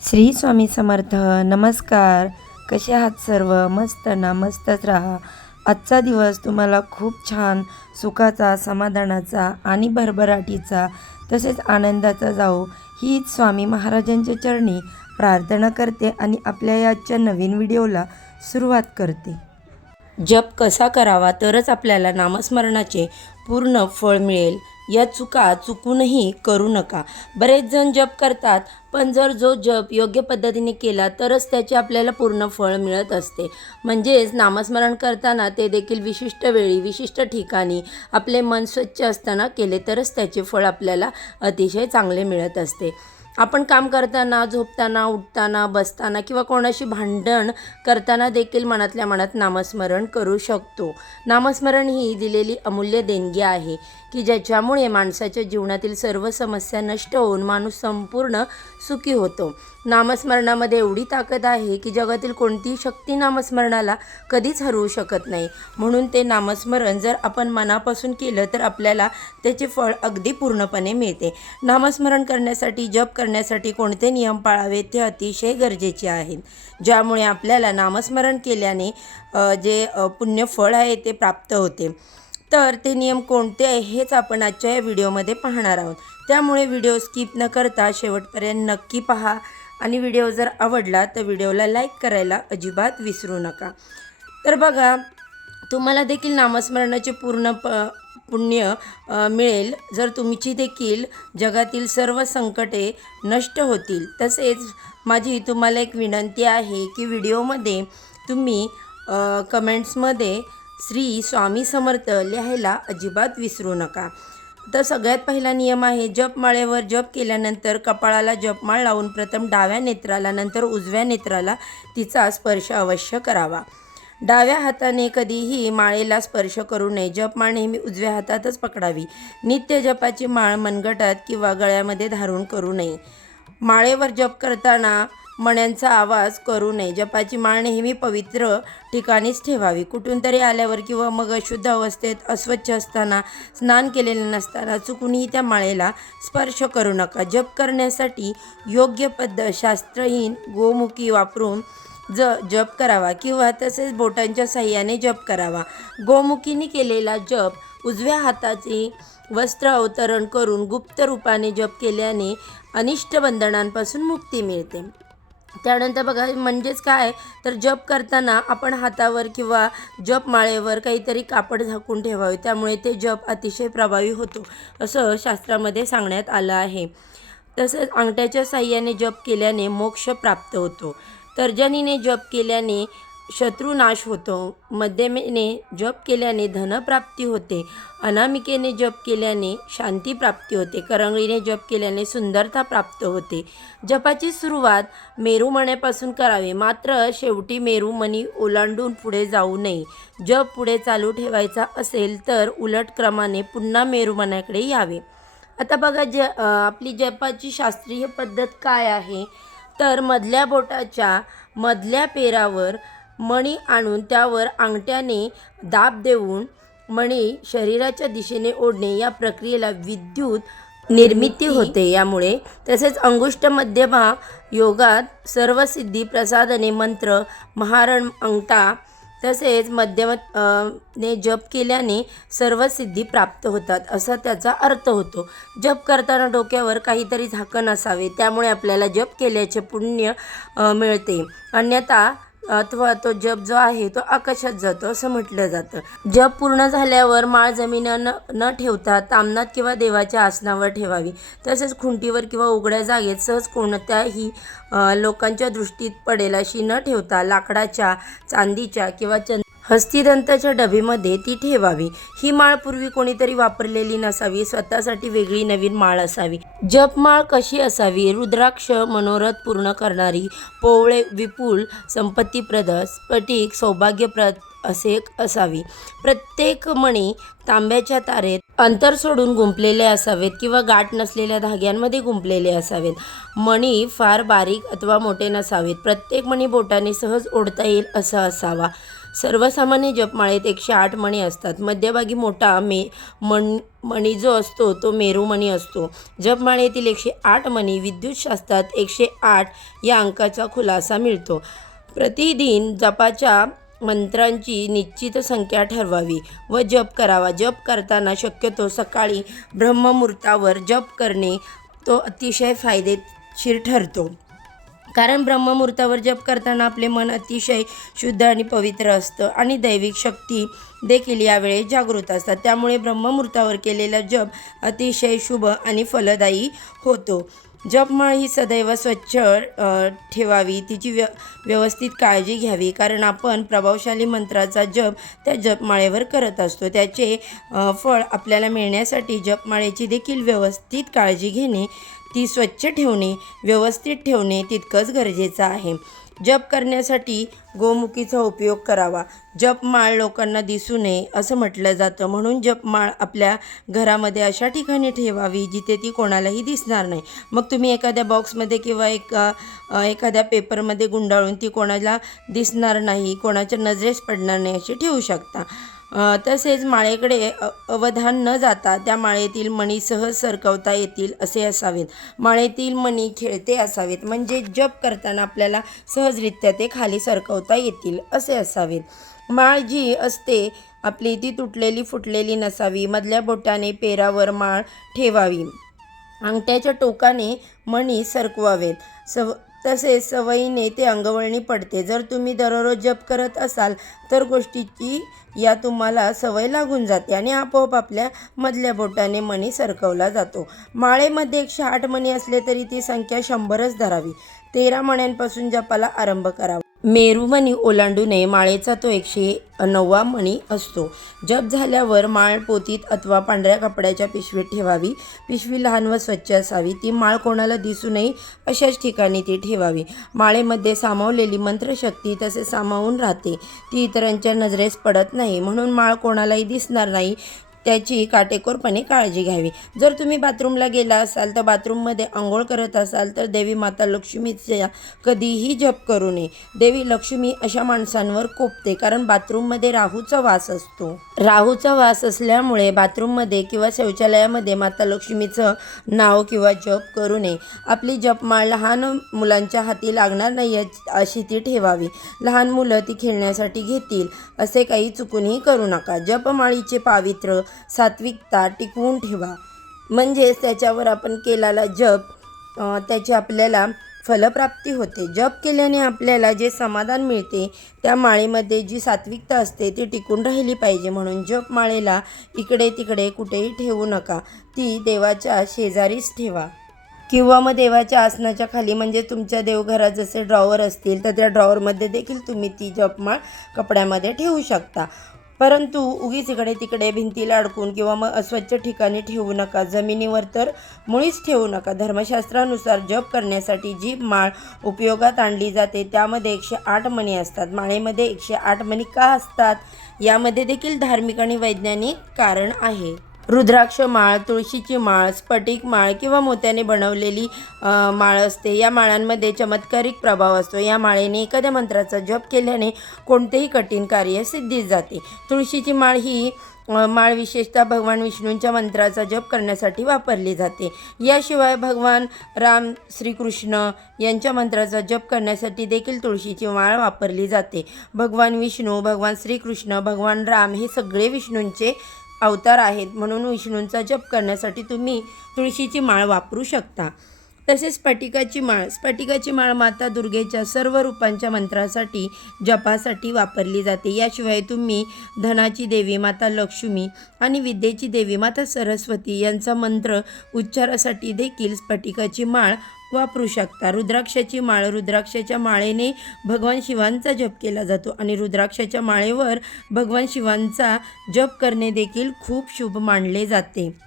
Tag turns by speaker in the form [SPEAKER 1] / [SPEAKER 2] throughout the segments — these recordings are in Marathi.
[SPEAKER 1] श्री स्वामी समर्थ नमस्कार. कसे आहात सर्व? मस्त ना मस्तच राहा. आजचा दिवस तुम्हाला खूप छान सुखाचा समाधानाचा आणि भरभराटीचा तसेच आनंदाचा जाओ हीच स्वामी महाराजांच्या चरणी प्रार्थना करते आणि आपल्या याच्या आजच्या नवीन व्हिडिओला सुरुवात करते. जप कसा करावा तरच आपल्याला नामस्मरणाचे पूर्ण फळ मिळेल. या चुका चुकूनही करू नका. बरेच जण जप करतात पण जर जो जप योग्य पद्धतीने केला तरच त्याचे आपल्याला पूर्ण फळ मिळत असते. म्हणजेच नामस्मरण करताना ते देखील विशिष्ट वेळी विशिष्ट ठिकाणी आपले मन स्वच्छ असताना केले तरच त्याचे फळ आपल्याला अतिशय चांगले मिळत असते. आपण काम करताना झोपताना उठताना बसताना किंवा कोणाशी भांडण करताना देखील मनातल्या मनात नामस्मरण करू शकतो. नामस्मरण ही दिलेली अमूल्य देणगी आहे. की ज्याच्यामुळे माणसाच्या जीवनातील सर्व समस्या नष्ट होऊन माणूस संपूर्ण सुखी होतो. नामस्मरणामध्ये एवढी ताकद आहे की जगातील कोणतीही शक्ती नामस्मरणाला कधीच हरवू शकत नाही. म्हणून ते नामस्मरण जर आपण मनापासून केलं तर आपल्याला त्याचे फळ अगदी पूर्णपणे मिळते. नामस्मरण करण्यासाठी जप करण्यासाठी कोणते नियम पाळावे ते अतिशय गरजेचे आहेत ज्यामुळे आपल्याला नामस्मरण केल्याने जे पुण्यफळ पुण्य फळ आहे ते प्राप्त होते. तर ते नियम कोणते आहे हेच आपण आजच्या या व्हिडिओमध्ये पाहणार आहोत. त्यामुळे व्हिडिओ स्किप न करता शेवटपर्यंत नक्की पहा. आणि व्हिडिओ जर आवडला तर व्हिडिओला लाईक करायला अजिबात विसरू नका. तर बघा तुम्हाला देखील नामस्मरणाचे पूर्ण प पुण्य मिळेल. जर तुमची देखील जगातील सर्व संकटे नष्ट होतील. तसेच माझी तुम्हाला एक विनंती आहे की व्हिडिओमध्ये तुम्ही कमेंट्समध्ये श्री स्वामी समर्थ लिहायला अजिबात विसरू नका. तर सगळ्यात पहिला नियम आहे जपमाळेवर जप केल्यानंतर कपाळाला जपमाळ लावून प्रथम डाव्या नेत्राला नंतर उजव्या नेत्राला तिचा स्पर्श अवश्य करावा. डाव्या हाताने कधीही माळेला स्पर्श करू नये. जपमाळ नेहमी उजव्या हातातच पकडावी. नित्य जपाची माळ मनगटात किंवा गळ्यामध्ये धारण करू नये. माळेवर जप करताना मण्यांचा आवाज करू नये. जपाची माळ नेहमी पवित्र ठिकाणीच ठेवावी. कुठून तरी आल्यावर किंवा मग अशुद्ध अवस्थेत अस्वच्छ असताना स्नान केलेलं नसताना चुकूनही त्या माळेला स्पर्श करू नका. जप करण्यासाठी योग्य पद्धत शास्त्रहीन गोमुखी वापरून ज जप करावा किंवा तसेच बोटांच्या साह्याने जप करावा. गोमुखीने केलेला जप उजव्या हाताचे वस्त्र अवतरण करून गुप्त रूपाने जप केल्याने अनिष्ट बंधनांपासून मुक्ती मिळते. त्यानंतर बघा म्हणजेच काय? तर जप करताना आपण हातावर किंवा जप माळेवर काहीतरी कापड झाकून ठेवावे. त्यामुळे ते जप अतिशय प्रभावी होतो असं शास्त्रामध्ये सांगण्यात आलं आहे. तसंच अंगठ्याच्या साह्याने जप केल्याने मोक्ष प्राप्त होतो. तर्जनीने जप केल्याने शत्रुनाश होतो. मध्यमेने जप केल्याने धनप्राप्ती होते. अनामिकेने जप केल्याने शांती प्राप्ती होते. करंगळीने जप केल्याने सुंदरता प्राप्त होते. जपाची सुरुवात मेरूमण्यापासून करावी. मात्र शेवटी मेरूमणी ओलांडून पुढे जाऊ नये. जप पुढे चालू ठेवायचा असेल तर उलट क्रमाने पुन्हा मेरूमण्याकडे यावे. आता बघा ज आपली जपाची शास्त्रीय पद्धत काय आहे? तर मधल्या बोटाच्या मधल्या पेरावर मणी आणून त्यावर अंगठ्याने दाब देऊन मणी शरीराच्या दिशेने ओढणे या प्रक्रियेला विद्युत निर्मिती होते. यामुळे तसेच अंगुष्ट मध्यमा योगात सर्व सिद्धी प्रसादने मंत्र महारण अंगठा तसेच मध्यम ने जप केल्याने सर्व सिद्धी प्राप्त होतात. असा त्याचा अर्थ होतो. जप करताना डोक्यावर काहीतरी झाकण असावे. त्यामुळे आपल्याला जप केल्याचे पुण्य मिळते. अन्यथा अथवा तो जप जो आहे तो आकाशात जातो असं म्हटलं जातं. जप पूर्ण झाल्यावर माळ जमीन न न ठेवता तामनात किंवा देवाच्या आसनावर ठेवावी. तसेच खुंटीवर किंवा उघड्या जागेत सहज कोणत्याही लोकांच्या दृष्टीत पडेल अशी न ठेवता लाकडाच्या चांदीच्या किंवा चंद हस्तिदंताच्या डबीमध्ये ती ठेवावी. ही माळ पूर्वी कोणीतरी वापरलेली नसावी स्वतःसाठी वेगळी नवीन माळ असावी. जपमाळ कशी असावी? रुद्राक्ष मनोरथ पूर्ण करणारी पोवळे विपुल संपत्तीप्रद स्फटिक सौभाग्यप्रद असे असावी. प्रत्येक मणी तांब्याच्या तारेत अंतर सोडून गुंपलेले असावेत किंवा गाठ नसलेल्या धाग्यांमध्ये गुंपलेले असावेत. मणी फार बारीक अथवा मोठे नसावेत. प्रत्येक मणी बोटाने सहज ओढता येईल असा असावा.
[SPEAKER 2] सर्वसामान्य जपमाळेत एकशे आठ मणी असतात. मध्यभागी मोठा मे मण मणी जो असतो तो मेरुमणी असतो. जपमाळेतील एकशे आठ मणी विद्युतशास्त्रात एकशे आठ या अंकाचा खुलासा मिळतो. प्रतिदिन जपाच्या मंत्रांची निश्चित संख्या ठरवावी व जप करावा. जप करताना शक्यतो सकाळी ब्रह्ममुहूर्तावर जप करणे तो अतिशय फायदेशीर ठरतो. कारण ब्रह्ममुहूर्तावर जप करताना आपले मन अतिशय शुद्ध आणि पवित्र असतं आणि दैविक शक्ती देखील यावेळी जागृत असतात. त्यामुळे ब्रह्ममुहूर्तावर केलेला जप अतिशय शुभ आणि फलदायी होतो. जपमाळ ही सदैव स्वच्छ ठेवावी. तिची व्य व्यवस्थित काळजी घ्यावी. कारण आपण प्रभावशाली मंत्राचा जप त्या जपमाळेवर करत असतो. त्याचे फळ आपल्याला मिळण्यासाठी जपमाळेची देखील व्यवस्थित काळजी घेणे ती स्वच्छ ठेवणे व्यवस्थित ठेवणे तितकंच गरजेचं आहे. जप करण्यासाठी गोमुखीचा उपयोग करावा. जपमाळ लोकांना दिसू नये असं म्हटलं जातं. म्हणून जपमाळ आपल्या घरामध्ये अशा ठिकाणी ठेवावी जिथे ती कोणालाही दिसणार नाही. मग तुम्ही एखाद्या बॉक्समध्ये किंवा एका एखाद्या पेपरमध्ये गुंडाळून ती कोणाला दिसणार नाही कोणाच्या नजरेस पडणार नाही अशी ठेवू शकता. तसेच माळेकडे अवधान न जाता त्या माळेतील मणी सहज सरकवता येतील असे असावेत. माळेतील मणी खेळते असावेत. म्हणजे जप करताना आपल्याला सहजरित्या ते खाली सरकवता येतील असे असावेत. माळ जी असते आपली ती तुटलेली फुटलेली नसावी. मधल्या बोटाने पेरावर माळ ठेवावी. अंगठ्याच्या टोकाने मणी सरकवावेत. सव तसेच सवयीने ते अंगवळणी पडते. जर तुम्ही दररोज जप करत असाल तर गोष्टीची या तुम्हाला सवय लागून जाते आणि आपोआप आपल्या मधल्या बोटाने मणी सरकवला जातो. माळेमध्ये एकशे आठ मणी असले तरी ती संख्या शंभरच धरावी. तेरा मण्यांपासून जपाला आरंभ करावा. मेरुमणी ओलांडू नये माळेचा तो एकशे नववा मणी असतो. जप झाल्यावर माळ पोतीत अथवा पांढऱ्या कपड्याच्या पिशवीत ठेवावी. पिशवी लहान व स्वच्छ असावी. ती माळ कोणाला दिसू नये अशाच ठिकाणी ती ठेवावी. माळेमध्ये सामावलेली मंत्रशक्ती तसे सामावून राहते. ती इतरांच्या नजरेस पडत नाही. म्हणून माळ कोणालाही दिसणार नाही. त्याची काटेकोरपणे काळजी घ्यावी. जर तुम्ही बाथरूमला गेला असाल तर बाथरूममध्ये आंघोळ करत असाल तर देवी माता लक्ष्मीचा कधीही जप करू नये. देवी लक्ष्मी अशा माणसांवर कोपते कारण बाथरूममध्ये राहूचा वास असतो. राहूचा वास असल्यामुळे बाथरूममध्ये किंवा शौचालयामध्ये माता लक्ष्मीचं नाव किंवा जप करू नये. आपली जपमाळ लहान मुलांच्या हाती लागणार नाही अशी ती ठेवावी. लहान मुलं ती खेळण्यासाठी घेतील असे काही चुकूनही करू नका. जपमाळीचे पावित्र्य सात्विकता टिकवून ठेवा. म्हणजेच त्याच्यावर आपण केलेला जप त्याची आपल्याला फलप्राप्ती होते. जप केल्याने आपल्याला जे समाधान मिळते त्या माळेमध्ये जी सात्विकता असते ती टिकून राहिली पाहिजे. म्हणून जप माळेला इकडे तिकडे कुठेही ठेवू नका. ती देवाच्या शेजारीच ठेवा. किंवा मग देवाच्या आसनाच्या खाली म्हणजे तुमच्या देवघरात जसे ड्रॉवर असतील तर त्या ड्रॉवरमध्ये देखील तुम्ही ती जपमाळ कपड्यामध्ये ठेवू शकता. परंतु उगीच इकडे तिकडे भिंतीला अडकून किंवा मग अस्वच्छ ठिकाणी ठेवू नका जमिनीवर तर मुळीच ठेवू नका. धर्मशास्त्रानुसार जप करण्यासाठी जी माळ उपयोगात आणली जाते त्यामध्ये एकशे आठ मणी असतात. माळेमध्ये एकशे आठ मणी का असतात? यामध्ये देखील धार्मिक आणि वैज्ञानिक कारण आहे. रुद्राक्ष माळ तुळशीची माळ स्फटिक माळ किंवा मोत्याने बनवलेली माळ असते. या माळांमध्ये चमत्कारिक प्रभाव असतो. या माळेने एखाद्या मंत्राचा जप केल्याने कोणतेही कठीण कार्य सिद्धीत जाते. तुळशीची माळ ही माळ विशेषतः भगवान विष्णूंच्या मंत्राचा जप करण्यासाठी वापरली जाते. याशिवाय भगवान राम श्रीकृष्ण यांच्या मंत्राचा जप करण्यासाठी देखील तुळशीची माळ वापरली जाते. भगवान विष्णू भगवान श्रीकृष्ण भगवान राम हे सगळे विष्णूंचे अवतार आहेत म्हणून विष्णूंचा जप करण्यासाठी तुम्ही तुळशीची माळ वापरू शकता. तसेच स्फटिकाची माळ. स्फटिकाची माळ माता दुर्गेच्या सर्व रूपांच्या मंत्रासाठी जपासाठी वापरली जाते. याशिवाय तुम्ही धनाची देवी माता लक्ष्मी आणि विद्येची देवी माता सरस्वती यांचा मंत्र उच्चारासाठी देखील स्फटिकाची माळ वापरू शकता. रुद्राक्षाची माळ रुद्राक्षाच्या माळेने भगवान शिवांचा जप केला जातो आणि रुद्राक्षाच्या माळेवर भगवान शिवांचा जप करणे देखील खूप शुभ मानले जाते.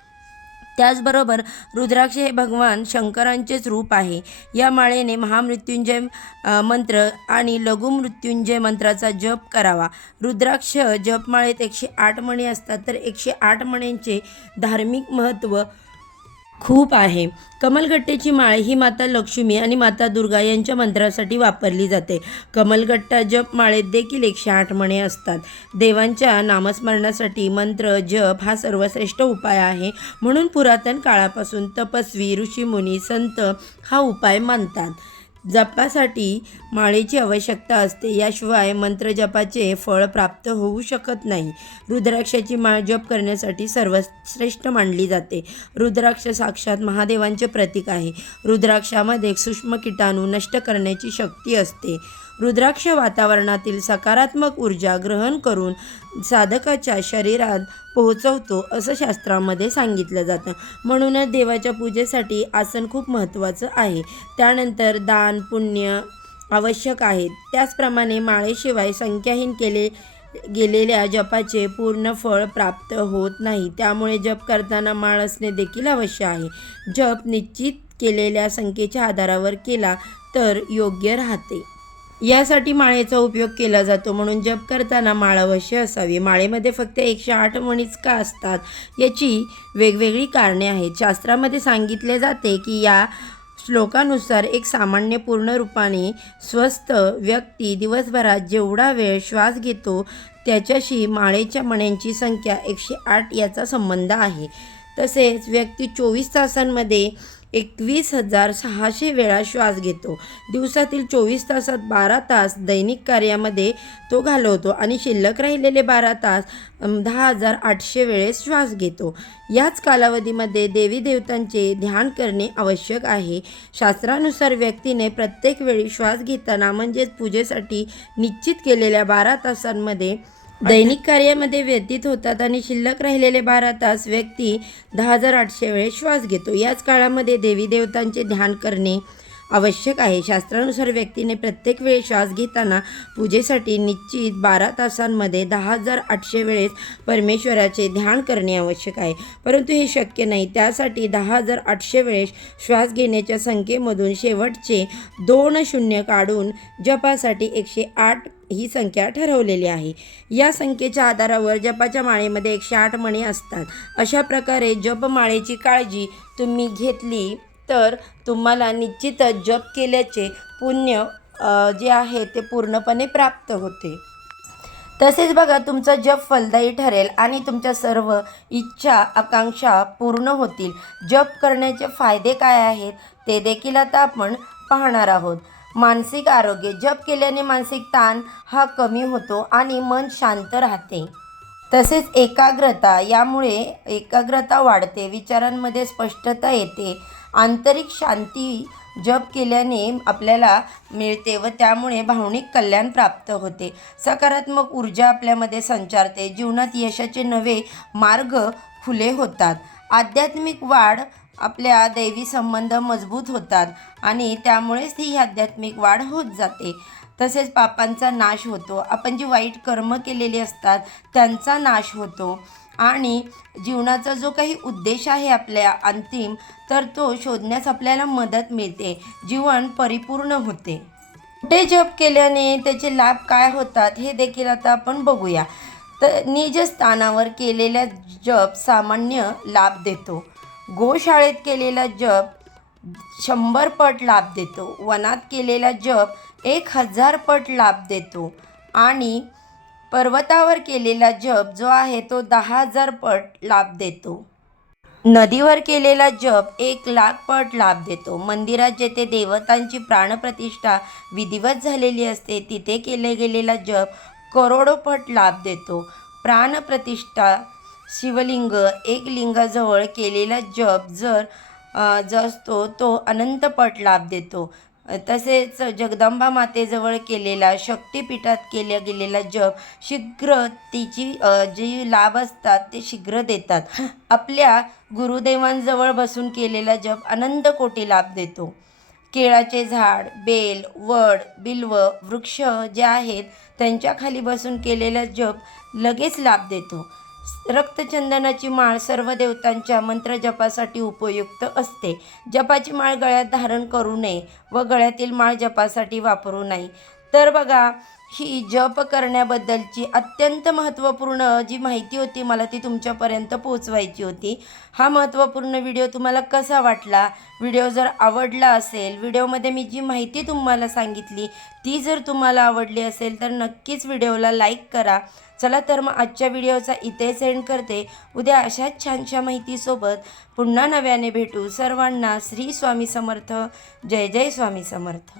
[SPEAKER 2] त्याचबरोबर रुद्राक्ष हे भगवान शंकरांचेच रूप आहे. या माळेने महामृत्युंजय मंत्र आणि लघुमृत्युंजय मंत्राचा जप करावा. रुद्राक्ष जपमाळेत एकशे आठ मणी असतात तर एकशे आठ मण्यांचे धार्मिक महत्त्व खूप आहे. कमलगट्टेची माळ ही माता लक्ष्मी आणि माता दुर्गा यांच्या मंत्रासाठी वापरली जाते. कमलगट्टा जप माळेत देखील एकशे आठ मणे असतात. देवांच्या नामस्मरणासाठी मंत्र जप हा सर्वश्रेष्ठ उपाय आहे. म्हणून पुरातन काळापासून तपस्वी ऋषीमुनी संत हा उपाय मानतात. जपासाठी माळेची आवश्यकता असते. याशिवाय मंत्रजपाचे फळ प्राप्त होऊ शकत नाही. रुद्राक्षाची माळ जप करण्यासाठी सर्वश्रेष्ठ मानली जाते. रुद्राक्ष साक्षात महादेवांचे प्रतीक आहे. रुद्राक्षामध्ये सूक्ष्म किटाणू नष्ट करण्याची शक्ती असते. रुद्राक्ष वातावरणातील सकारात्मक ऊर्जा ग्रहण करून साधकाच्या शरीरात पोहोचवतो असं शास्त्रामध्ये सांगितलं जातं. म्हणूनच देवाच्या पूजेसाठी आसन खूप महत्त्वाचं आहे. त्यानंतर दान पुण्य आवश्यक आहे. त्याचप्रमाणे माळेशिवाय संख्याहीन केले गेलेल्या जपाचे पूर्ण फळ प्राप्त होत नाही. त्यामुळे जप करताना माळ असणे देखील आवश्यक आहे. जप निश्चित केलेल्या संख्येच्या आधारावर केला तर योग्य राहते. यासाठी माळेचा उपयोग केला जातो. म्हणून जप करताना माळ अवश्य असावी. माळेमध्ये फक्त एकशे आठ मणीच का असतात याची वेगवेगळी कारणे आहेत. शास्त्रामध्ये सांगितले जाते की या श्लोकानुसार एक सामान्य पूर्ण रूपाने स्वस्थ व्यक्ती दिवसभरात जेवढा वेळ श्वास घेतो त्याच्याशी माळेच्या मण्यांची संख्या एकशे आठ याचा संबंध आहे. तसेच व्यक्ती चोवीस तासांमध्ये एकवीस हजार सहाशे वेळा श्वास घेतो. दिवसातील चोवीस तासात बारा तास दैनिक कार्यामध्ये तो घालवतो आणि शिल्लक राहिलेले बारा तास दहा हजार आठशे वेळेस श्वास घेतो. याच कालावधीमध्ये देवी देवतांचे ध्यान करणे आवश्यक आहे. शास्त्रानुसार व्यक्तीने प्रत्येक वेळी श्वास घेताना म्हणजेच पूजेसाठी निश्चित केलेल्या बारा तासांमध्ये दैनिक कार्यामध्ये व्यतीत होतात आणि शिल्लक राहिलेले बारा तास व्यक्ती दहा हजार आठशे वेळेस श्वास घेतो. याच काळामध्ये देवी देवतांचे ध्यान करणे आवश्यक आहे. शास्त्रानुसार व्यक्तीने प्रत्येक वेळी श्वास घेताना पूजेसाठी निश्चित बारा तासांमध्ये दहा हजार आठशे वेळेस परमेश्वराचे ध्यान करणे आवश्यक आहे. परंतु हे शक्य नाही. त्यासाठी दहा हजार आठशे वेळेस श्वास घेण्याच्या संख्येमधून शेवटचे दोन शून्य काढून जपासाठी एकशे आठ ही संख्या ठरवलेली आहे. या संख्येच्या आधारावर जपाच्या माळेमध्ये एकशे आठ मणी असतात. अशा प्रकारे जपमाळेची काळजी तुम्ही घेतली तर तुम्हाला निश्चितच जप केल्याचे पुण्य जे आहे ते पूर्णपणे प्राप्त होते. तसेच बघा तुमचं जप फलदायी ठरेल आणि तुमच्या सर्व इच्छा आकांक्षा पूर्ण होतील. जप करण्याचे फायदे काय आहेत ते देखील आता आपण पाहणार आहोत. मानसिक आरोग्य जप केल्याने मानसिक ताण हा कमी होतो आणि मन शांत राहते. तसेच एकाग्रता यामुळे एकाग्रता वाढते विचारांमध्ये स्पष्टता येते आंतरिक शांती जप केल्याने आपल्याला मिळते व त्यामुळे भावनिक कल्याण प्राप्त होते. सकारात्मक ऊर्जा आपल्यामध्ये संचारते जीवनात यशाचे नवे मार्ग खुले होतात. आध्यात्मिक वाढ आपल्या दैवी संबंध मजबूत होतात आणि त्यामुळेच ती आध्यात्मिक वाढ होत जाते. तसेच पापांचा नाश होतो. आपण जी वाईट कर्म केलेली असतात त्यांचा नाश होतो. आणि जीवनाचा जो काही उद्देश आहे आपल्या अंतिम तर तो शोधण्यास आपल्याला मदत मिळते. जीवन परिपूर्ण होते. कुठे जप केल्याने त्याचे लाभ काय होतात हे देखील आता आपण बघूया. तर निजस्थानावर केलेला जप सामान्य लाभ देतो. गोशाळेत केलेला जप शंभर पट लाभ देतो. वनात केलेला जप एक हजार पट लाभ देतो. आणि पर्वतावर केलेला जप जो आहे तो दहा हजार पट लाभ देतो. नदीवर केलेला जप एक लाख पट लाभ देतो. मंदिरात जेथे देवतांची प्राणप्रतिष्ठा विधिवत झालेली असते तिथे केले गेलेला जप करोडो पट लाभ देतो. प्राणप्रतिष्ठा शिवलिंग एक लिंगाजवळ केलेला जप जर जो असतो तो अनंतपट लाभ देतो. तसेच जगदंबा मातेजवळ केलेला शक्तिपीठात केल्या गेलेला जप शीघ्र तिची जी लाभ असतात ते शीघ्र देतात. आपल्या गुरुदेवांजवळ बसून केलेला जप अनंत कोटी लाभ देतो. केळाचे झाड बेल वड बिल्व वृक्ष जे आहेत त्यांच्या खाली बसून केलेला जप लगेच लाभ देतो. रक्तचंदनाची माळ सर्व देवतांच्या मंत्रजपासाठी उपयुक्त असते. जपाची माळ गळ्यात धारण करू नये व गळ्यातील माळ जपासाठी वापरू नये. तर बघा ही जप करण्याबद्दलची अत्यंत महत्त्वपूर्ण जी माहिती होती मला ती तुमच्यापर्यंत पोचवायची होती. हा महत्त्वपूर्ण व्हिडिओ तुम्हाला कसा वाटला? व्हिडिओ जर आवडला असेल व्हिडिओमध्ये मी जी माहिती तुम्हाला सांगितली ती जर तुम्हाला आवडली असेल तर नक्कीच व्हिडिओला लाईक करा. चला तर मग आजच्या व्हिडिओचा इथे सेंड करते. उद्या अशाच छानशा माहितीसोबत पुन्हा नव्याने भेटू. सर्वांना श्री स्वामी समर्थ. जय जय स्वामी समर्थ.